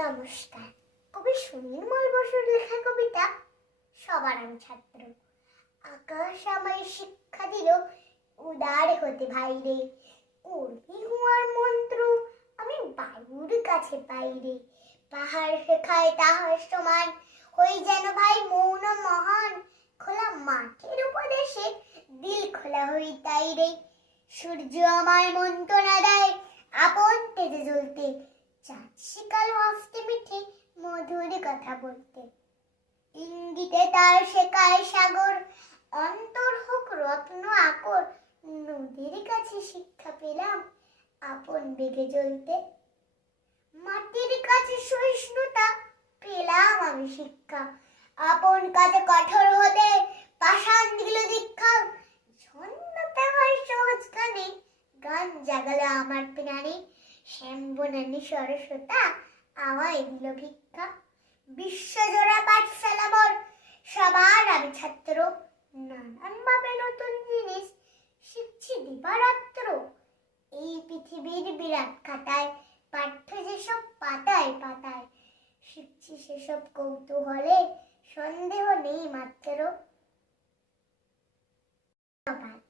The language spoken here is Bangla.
নমস্কার। কবি সুনির্মল বসুর লেখা কবিতা সবার আমি ছাত্র। আকাশ আমায় শিক্ষা দিল উদার হতে ভাই রে, করবি হুয়ার মন্ত্র আমি বায়ুর কাছে পাই রে। পাহাড় শেখায় তাহার সমান, হই যেন ভাই মৌন মহান। খোলা মাঠের উপদেশে দিল খোলা হই তাই রে। সূর্য আমায় মন্ত্রণা দেয় আপন তেজে জ্বলতে, চাঁদ শিকালো আস্তে মিঠে মধুর কথা বলতে। ইঙ্গিতে তার শেখায় সাগর, অন্তর হোক রত্ন আকর। নদীর কাছে শিক্ষা পেলাম আপন বেগে জ্বলতে। মাটির কাছে সহিষ্ণুতা পেলাম আমি শিক্ষা, আপন কাছে কঠোর হতে পাষাণ দিল দীক্ষা। ছন্দটা হয় সহজ গানে, গান জাগালো আমার প্রাণে। শ্যামবনানী সরস্বতা আমায় দিল ভিক্ষা। বিশ্বজোড়া পাঠশালা মোর, সবার আমি ছাত্র। নানান ভাবে নতুন জিনিস শিখছি দিবারাত্র। এই পৃথিবীর বিরাট খাতায় পাঠ্য যেসব পাতায় পাতায়, শিখছি সেসব কৌতূহলে, সন্দেহ নেই মাত্র। ধন্যবাদ।